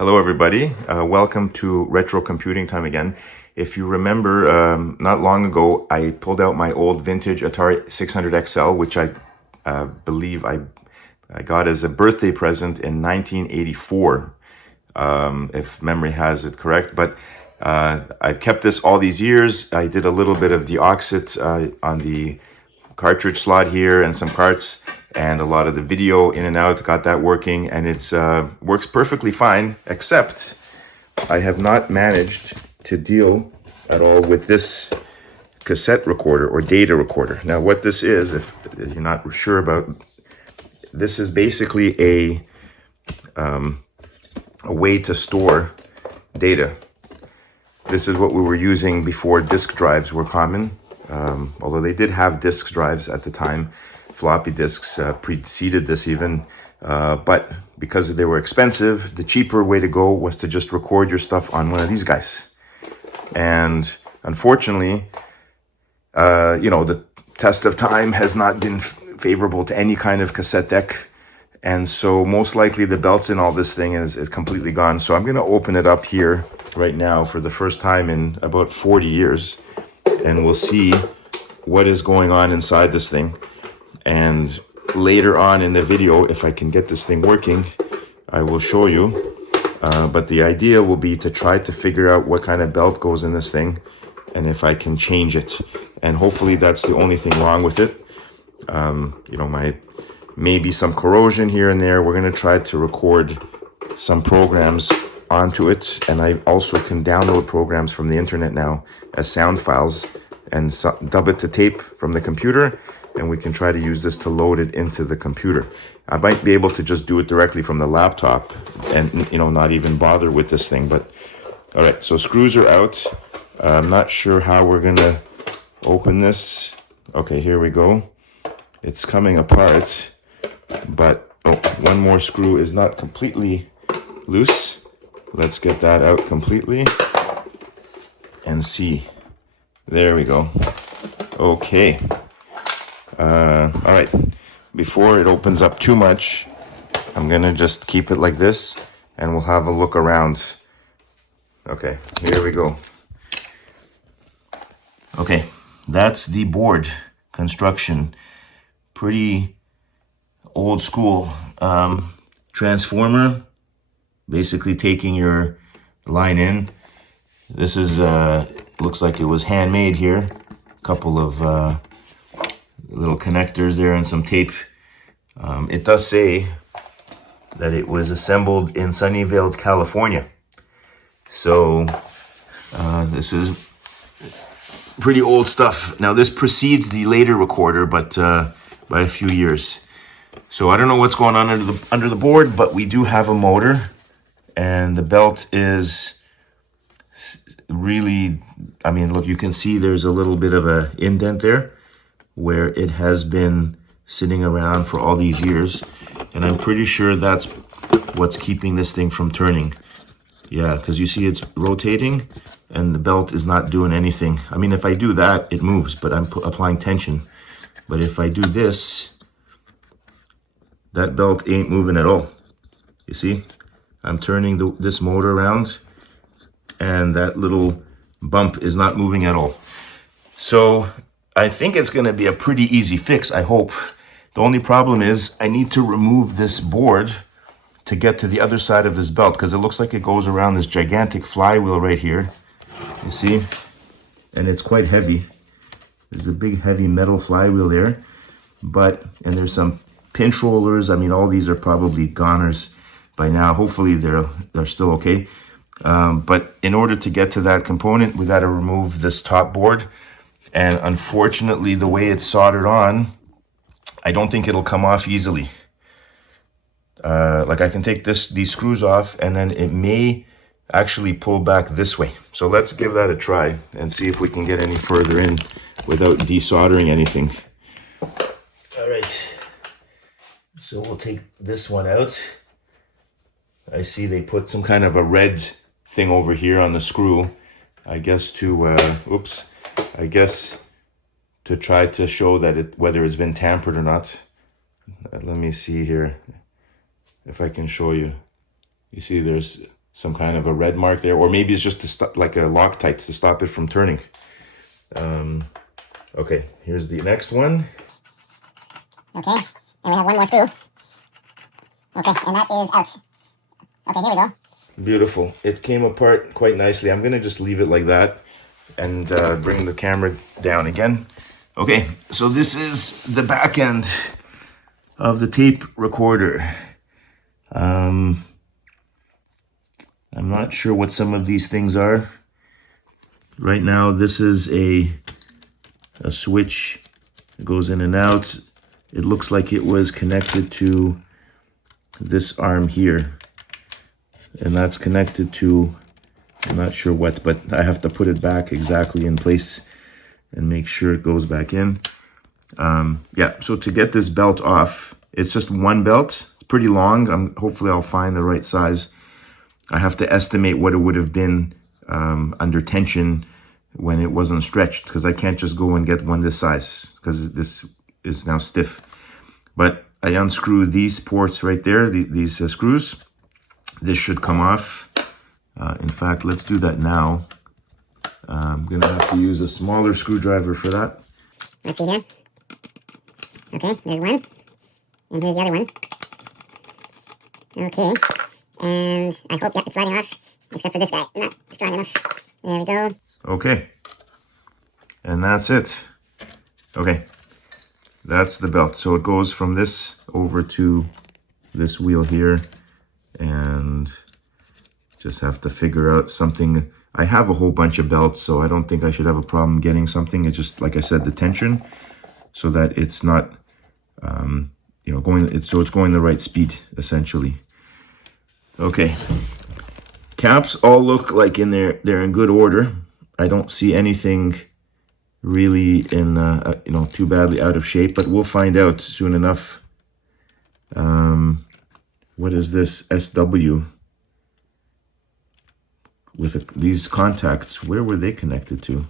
Hello, everybody. Welcome to Retro Computing Time again. If you remember, not long ago, I pulled out my old vintage Atari 600 XL, which I believe I got as a birthday present in 1984, if memory has it correct. But I've kept this all these years. I did a little bit of deoxit on the cartridge slot here and some parts, and a lot of the video in and out, got that working, and it's works perfectly fine, except I have not managed to deal at all with this cassette recorder or data recorder. Now what this is, if you're not sure about, this is basically a way to store data. This is what we were using before disk drives were common. Although they did have disk drives at the time, floppy disks preceded this even, but because they were expensive, the cheaper way to go was to just record your stuff on one of these guys. And unfortunately, the test of time has not been favorable to any kind of cassette deck, and so most likely the belts in all this thing is completely gone. So I'm going to open it up here right now for the first time in about 40 years. And we'll see what is going on inside this thing. And later on in the video, if I can get this thing working, I will show you. But the idea will be to try to figure out what kind of belt goes in this thing and if I can change it. And hopefully that's the only thing wrong with it. Maybe some corrosion here and there. We're going to try to record some programs onto it, and I also can download programs from the internet now as sound files and dub it to tape from the computer, and we can try to use this to load it into the computer. I might be able to just do it directly from the laptop and not even bother with this thing. But all right, so screws are out. I'm not sure how we're gonna open this. Okay, here we go. It's coming apart, but one more screw is not completely loose. Let's get that out completely and see. There we go. Okay. All right. Before it opens up too much, I'm going to just keep it like this and we'll have a look around. Okay, here we go. Okay, that's the board construction. Pretty old school. Transformer. Basically taking your line in. This is, looks like it was handmade here. A couple of little connectors there and some tape. It does say that it was assembled in Sunnyvale, California. So this is pretty old stuff. Now this precedes the later recorder, but by a few years. So I don't know what's going on under the board, but we do have a motor. And the belt is really, look, you can see there's a little bit of an indent there where it has been sitting around for all these years. And I'm pretty sure that's what's keeping this thing from turning. Yeah, because you see it's rotating and the belt is not doing anything. If I do that, it moves, but I'm applying tension. But if I do this, that belt ain't moving at all. You see? I'm turning this motor around and that little bump is not moving at all. So I think it's going to be a pretty easy fix, I hope. The only problem is I need to remove this board to get to the other side of this belt, because it looks like it goes around this gigantic flywheel right here. You see? And it's quite heavy. There's a big heavy metal flywheel there. And there's some pinch rollers. All these are probably goners by now. Hopefully they're still okay. But in order to get to that component, we got to remove this top board. And unfortunately, the way it's soldered on, I don't think it'll come off easily. I can take these screws off and then it may actually pull back this way. So let's give that a try and see if we can get any further in without desoldering anything. All right. So we'll take this one out. I see they put some kind of a red thing over here on the screw. I guess to try to show that whether it's been tampered or not. Let me see here if I can show you. You see there's some kind of a red mark there, or maybe it's just to stop, like a Loctite to stop it from turning. Okay, here's the next one. Okay, and we have one more screw. Okay, and that is out. Okay, here we go. Beautiful. It came apart quite nicely. I'm gonna just leave it like that and bring the camera down again. Okay, so this is the back end of the tape recorder. I'm not sure what some of these things are. Right now, this is a switch that goes in and out. It looks like it was connected to this arm here. And that's connected to, I'm not sure what, but I have to put it back exactly in place and make sure it goes back in. Yeah, so to get this belt off, it's just one belt. It's pretty long. Hopefully I'll find the right size. I have to estimate what it would have been under tension when it wasn't stretched, because I can't just go and get one this size because this is now stiff. But I unscrew these ports right there, these screws. This should come off. In fact, let's do that now. I'm gonna have to use a smaller screwdriver for that. Let's see here. Okay, there's one. And here's the other one. Okay. And I hope, yeah, it's sliding off. Except for this guy. Not strong enough. There we go. Okay. And that's it. Okay. That's the belt. So it goes from this over to this wheel here. And just have to figure out something. I have a whole bunch of belts, so I don't think I should have a problem getting something. It's just, like I said, the tension, so that it's not, you know, so it's going the right speed, essentially. Okay. Caps all look like they're in good order. I don't see anything really in, you know, too badly out of shape, but we'll find out soon enough. What is this SW? With these contacts, where were they connected to?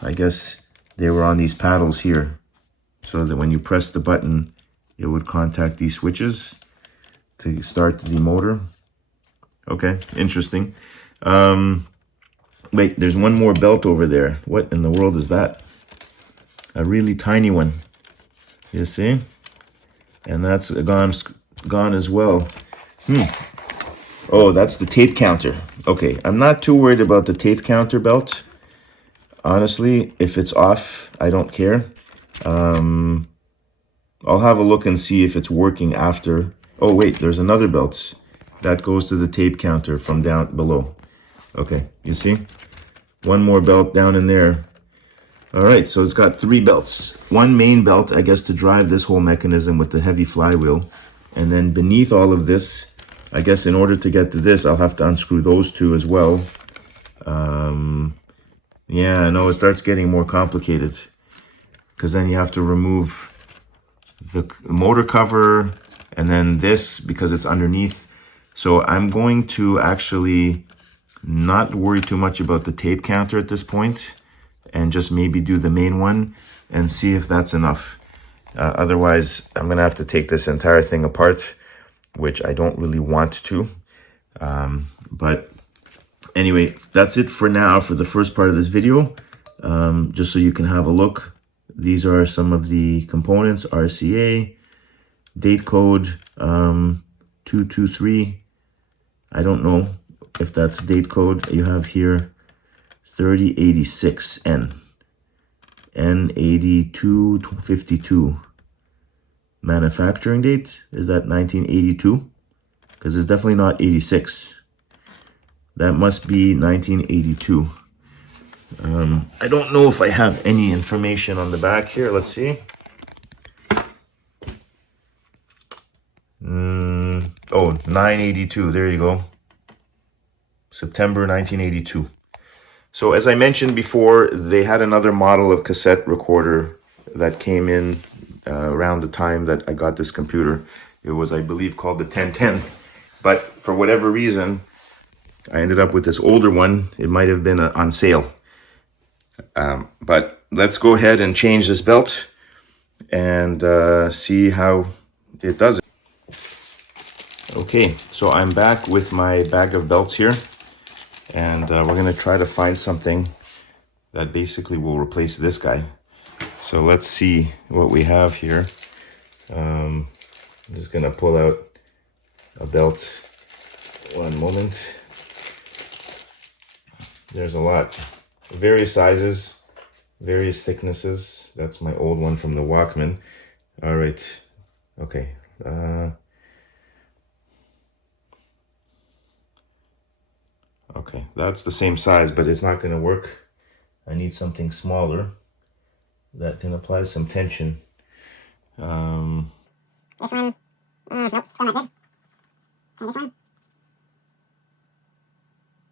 I guess they were on these paddles here, so that when you press the button, it would contact these switches to start the motor. Okay, interesting. Wait, there's one more belt over there. What in the world is that? A really tiny one. You see? And that's gone as well. Oh, that's the tape counter. Okay, I'm not too worried about the tape counter belt. Honestly, if it's off, I don't care. I'll have a look and see if it's working after. Oh, wait, there's another belt. That goes to the tape counter from down below. Okay, you see? One more belt down in there. All right, so it's got 3 belts. One main belt, I guess, to drive this whole mechanism with the heavy flywheel. And then beneath all of this, I guess in order to get to this, I'll have to unscrew those 2 as well. Yeah, no, it starts getting more complicated. Because then you have to remove the motor cover, and then this, because it's underneath. So I'm going to actually not worry too much about the tape counter at this point, and just maybe do the main one and see if that's enough. Otherwise, I'm gonna have to take this entire thing apart, which I don't really want to. But anyway, that's it for now for the first part of this video. Just so you can have a look. These are some of the components: RCA, date code 223. I don't know if that's date code. You have here 3086N, N8252. Manufacturing date, is that 1982? Because it's definitely not 86. That must be 1982. I don't know if I have any information on the back here. Let's see. Oh, 982. There you go. September 1982. So as I mentioned before, they had another model of cassette recorder that came in around the time that I got this computer. It was, I believe, called the 1010. But for whatever reason, I ended up with this older one. It might have been on sale. But let's go ahead and change this belt and see how it does. Okay, so I'm back with my bag of belts here, and we're gonna try to find something that basically will replace this guy. So let's see what we have here. I'm just gonna pull out a belt. One moment. There's a lot. Various sizes, various thicknesses. That's my old one from the Walkman. All right. Okay. Okay, that's the same size, but it's not going to work. I need something smaller that can apply some tension. This one, nope, still not good. Try this one.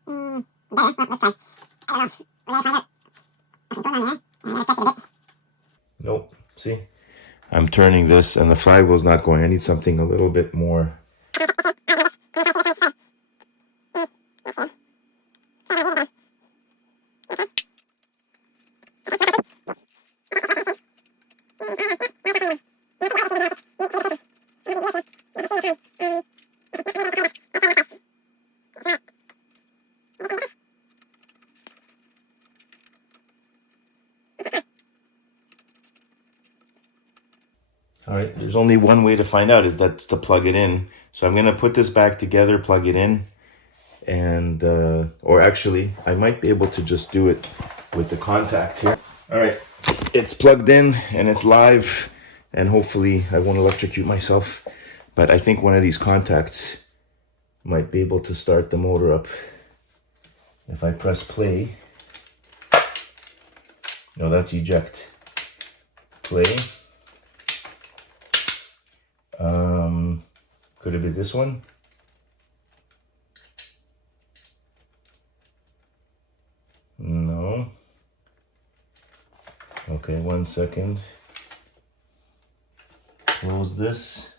Better, well, let's try. I don't know, we're gonna find out. Okay, goes on there, I'm gonna stretch it a bit. Nope, see? I'm turning this and the flywheel's not going. I need something a little bit more. All right, there's only one way to find out, is that's to plug it in. So I'm gonna put this back together, plug it in, and, or actually, I might be able to just do it with the contact here. All right, it's plugged in and it's live, and hopefully I won't electrocute myself, but I think one of these contacts might be able to start the motor up. If I press play, no, that's eject. Play. Could it be this one? No. Okay, 1 second. Close this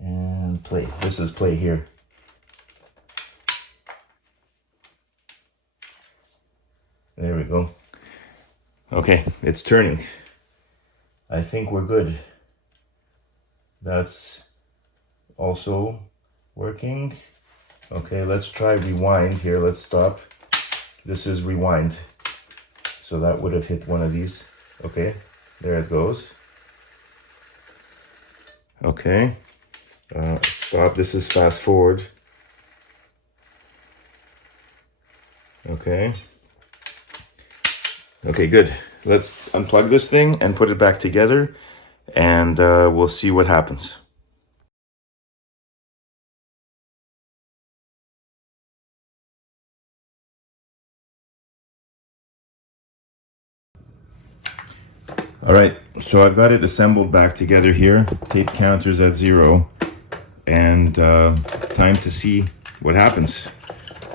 and play. This is play here. There we go. Okay, it's turning. I think we're good. That's also working. Okay, let's try rewind here. Let's stop. This is rewind. So that would have hit one of these. Okay, there it goes. Okay, stop. This is fast forward. Okay. Okay, good. Let's unplug this thing and put it back together, and we'll see what happens. All right, so I've got it assembled back together here. Tape counter's at 0, and time to see what happens.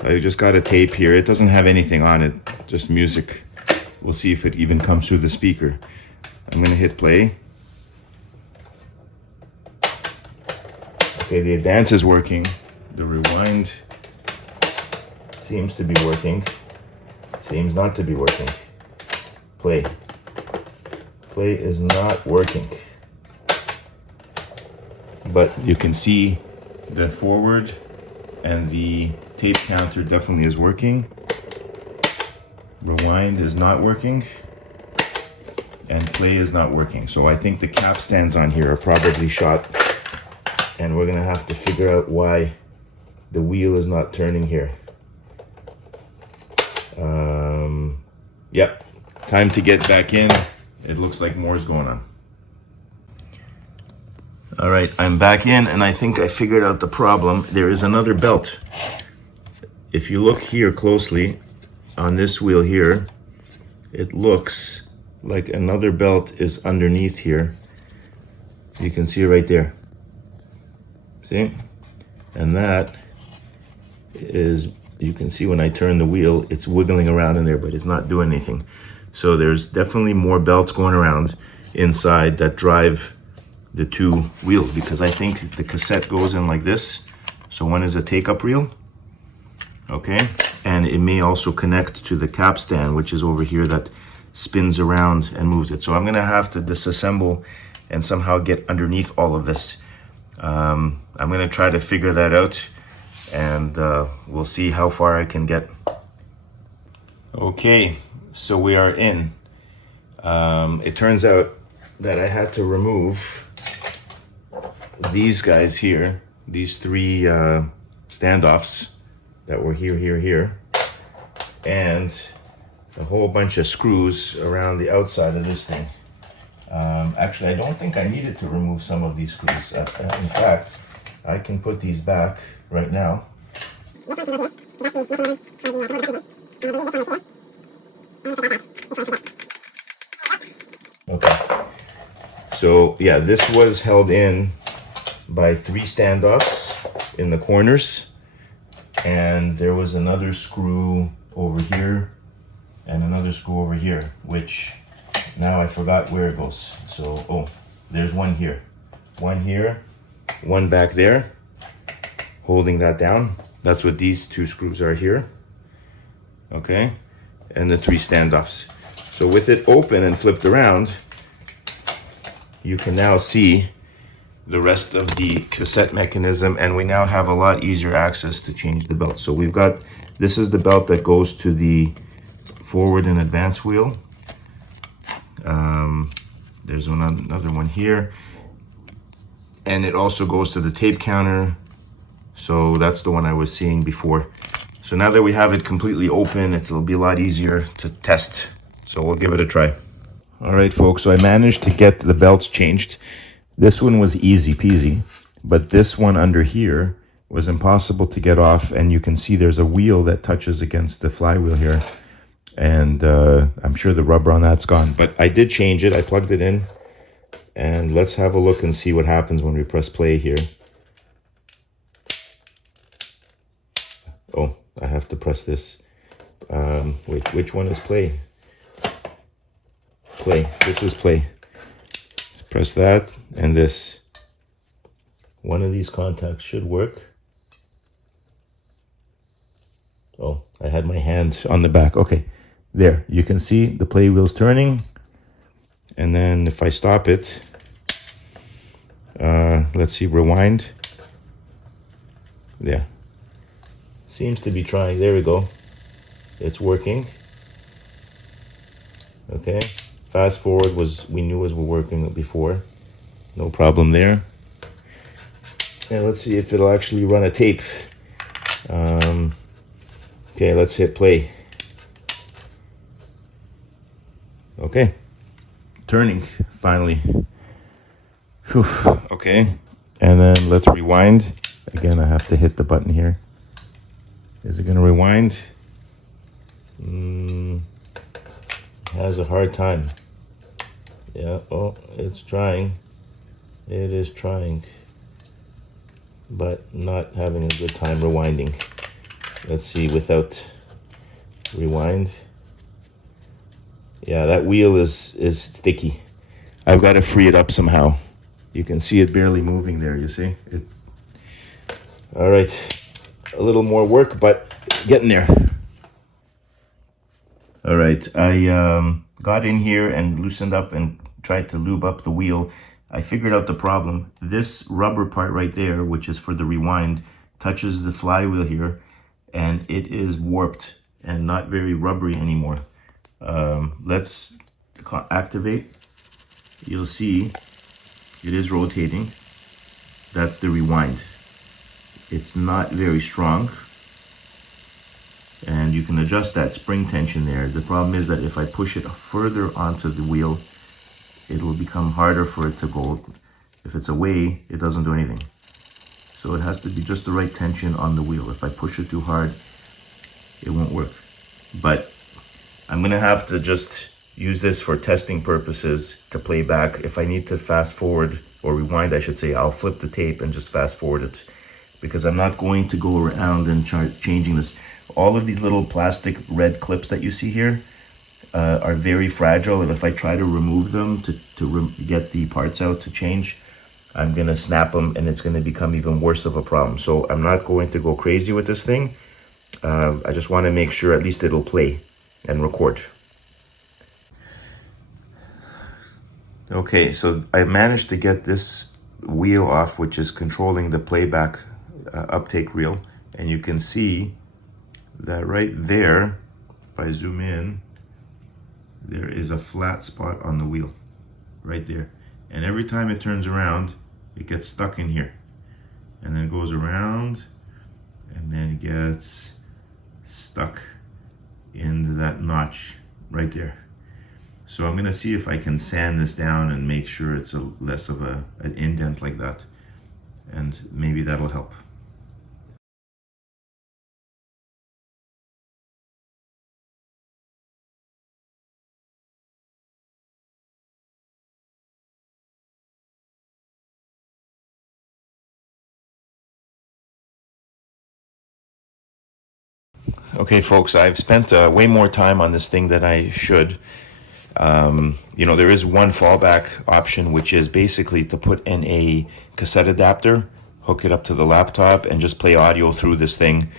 I just got a tape here. It doesn't have anything on it, just music. We'll see if it even comes through the speaker. I'm gonna hit play. Okay, the advance is working. The rewind seems to be working. Seems not to be working. Play. Play is not working. But you can see the forward and the tape counter definitely is working. Rewind is not working. And play is not working. So I think the cap stands on here are probably shot. And we're gonna have to figure out why the wheel is not turning here. Yep, time to get back in. It looks like more is going on. All right, I'm back in and I think I figured out the problem. There is another belt. If you look here closely on this wheel here, it looks like another belt is underneath here. You can see it right there. See? And that is, you can see when I turn the wheel, it's wiggling around in there, but it's not doing anything. So there's definitely more belts going around inside that drive the two wheels, because I think the cassette goes in like this. So one is a take-up reel, okay? And it may also connect to the cap stand, which is over here, that spins around and moves it. So I'm gonna have to disassemble and somehow get underneath all of this. I'm gonna try to figure that out, and we'll see how far I can get. Okay, so we are in. It turns out that I had to remove these guys here, these three standoffs that were here, and a whole bunch of screws around the outside of this thing. Actually, I don't think I needed to remove some of these screws. In fact, I can put these back right now. Okay. So yeah, this was held in by three standoffs in the corners, and there was another screw over here and another screw over here, which now I forgot where it goes. So, oh, there's one here, one back there, holding that down. That's what these two screws are here. Okay, and the three standoffs. So with it open and flipped around, you can now see the rest of the cassette mechanism, and we now have a lot easier access to change the belt. So we've got, this is the belt that goes to the forward and advance wheel. There's another one here, and it also goes to the tape counter. So that's the one I was seeing before. So now that we have it completely open, it'll be a lot easier to test. So we'll give it a try. All right, folks, so I managed to get the belts changed. This one was easy peasy, but this one under here was impossible to get off, and you can see there's a wheel that touches against the flywheel here, and I'm sure the rubber on that's gone. But I did change it. I plugged it in, and let's have a look and see what happens when we press play here. Oh, I have to press this. Wait, which one is play? Play. This is play. Press that and this. One of these contacts should work. Oh, I had my hand on the back. Okay, there. You can see the play wheel's turning. And then if I stop it, let's see, rewind. Yeah. Seems to be trying. There we go. It's working. Okay. Fast forward we knew was working before. No problem there. And let's see if it'll actually run a tape. Okay, let's hit play. Okay. Turning, finally. Whew. Okay. And then let's rewind. Again, I have to hit the button here. Is it going to rewind? Has a hard time. Yeah, oh, it's trying. It is trying. But not having a good time rewinding. Let's see, without rewind. Yeah, that wheel is sticky. I've got to free it up somehow. You can see it barely moving there, you see? All right. A little more work, but getting there. All right, I got in here and loosened up and tried to lube up the wheel. I figured out the problem. This rubber part right there, which is for the rewind, touches the flywheel here, and it is warped and not very rubbery anymore. Let's activate. You'll see it is rotating. That's the rewind. It's not very strong, and you can adjust that spring tension there. The problem is that if I push it further onto the wheel, it will become harder for it to go. If it's away, it doesn't do anything. So it has to be just the right tension on the wheel. If I push it too hard, it won't work. But I'm gonna have to just use this for testing purposes to play back. If I need to fast forward, or rewind I should say, I'll flip the tape and just fast forward it, because I'm not going to go around and changing this. All of these little plastic red clips that you see here are very fragile, and if I try to remove them to get the parts out to change, I'm gonna snap them, and it's gonna become even worse of a problem. So I'm not going to go crazy with this thing. I just wanna make sure at least it'll play and record. Okay, so I managed to get this wheel off, which is controlling the playback uptake reel. And you can see that right there, if I zoom in, there is a flat spot on the wheel, right there. And every time it turns around, it gets stuck in here. And then it goes around, and then it gets stuck into that notch right there. So I'm gonna see if I can sand this down and make sure it's less of an indent like that. And maybe that'll help. Okay, folks, I've spent way more time on this thing than I should. You know, there is one fallback option, which is basically to put in a cassette adapter, hook it up to the laptop, and just play audio through this thing.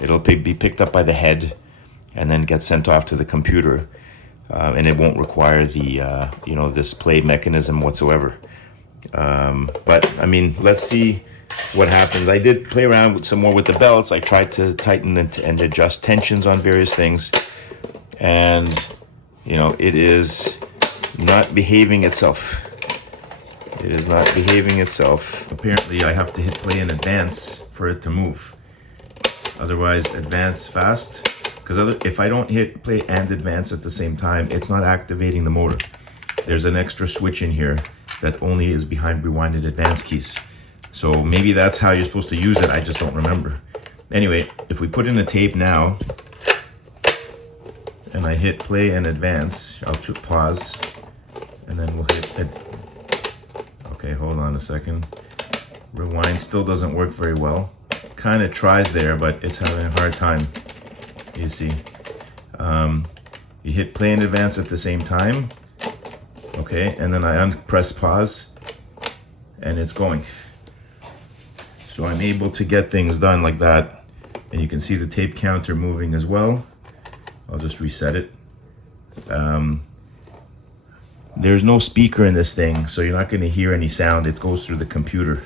It'll be picked up by the head and then get sent off to the computer. And it won't require the, you know, this play mechanism whatsoever. But, I mean, let's see what happens. I did play around with some more with the belts. I tried to tighten and adjust tensions on various things, and you know, it is not behaving itself. It is not behaving itself. Apparently I have to hit play in advance for it to move. Otherwise, advance fast, because if I don't hit play and advance at the same time, it's not activating the motor. There's an extra switch in here that only is behind rewind and advance keys. So maybe that's how you're supposed to use it. I just don't remember. Anyway, if we put in a tape now, and I hit play and advance, I'll pause, and then we'll hit it. Okay, hold on a second. Rewind still doesn't work very well. Kind of tries there, but it's having a hard time. You see. You hit play and advance at the same time. Okay, and then I unpress pause, and it's going. So I'm able to get things done like that. And you can see the tape counter moving as well. I'll just reset it. There's no speaker in this thing, so you're not going to hear any sound. It goes through the computer,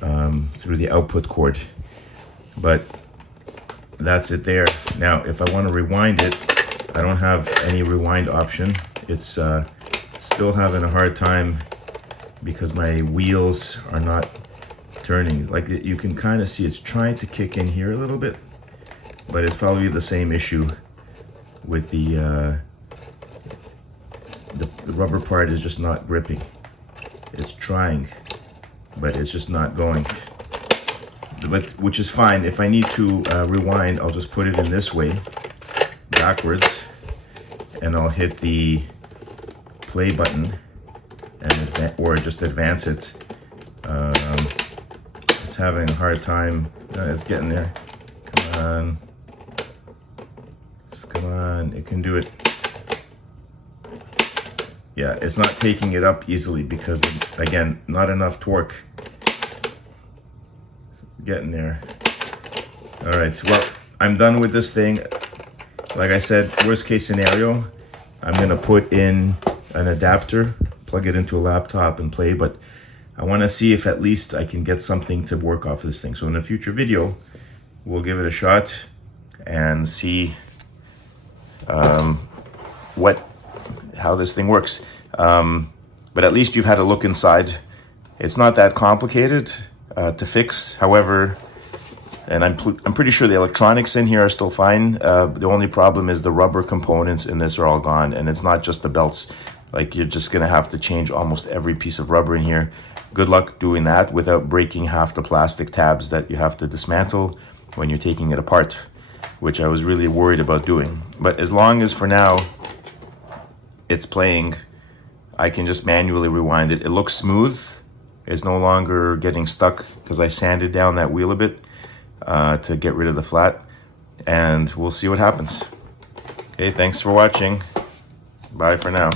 through the output cord. But that's it there. Now, if I want to rewind it, I don't have any rewind option. It's still having a hard time because my wheels are not turning. Like, you can kind of see it's trying to kick in here a little bit, but it's probably the same issue with the rubber part is just not gripping. It's trying, but it's just not going. But which is fine. If I need to rewind, I'll just put it in this way, backwards, and I'll hit the play button and or just advance it. It's having a hard time. It's getting there. Come on. Just come on. It can do it. Yeah, it's not taking it up easily because, again, not enough torque. It's getting there. All right. Well, I'm done with this thing. Like I said, worst case scenario, I'm going to put in an adapter, plug it into a laptop and play, but I want to see if at least I can get something to work off this thing. So in a future video, we'll give it a shot and see how this thing works. But at least you've had a look inside. It's not that complicated to fix. However, and I'm pretty sure the electronics in here are still fine. The only problem is the rubber components in this are all gone, and it's not just the belts. Like, you're just gonna have to change almost every piece of rubber in here. Good luck doing that without breaking half the plastic tabs that you have to dismantle when you're taking it apart, which I was really worried about doing. But as long as for now it's playing, I can just manually rewind it. It looks smooth. It's no longer getting stuck because I sanded down that wheel a bit to get rid of the flat, and we'll see what happens. Okay, thanks for watching. Bye for now.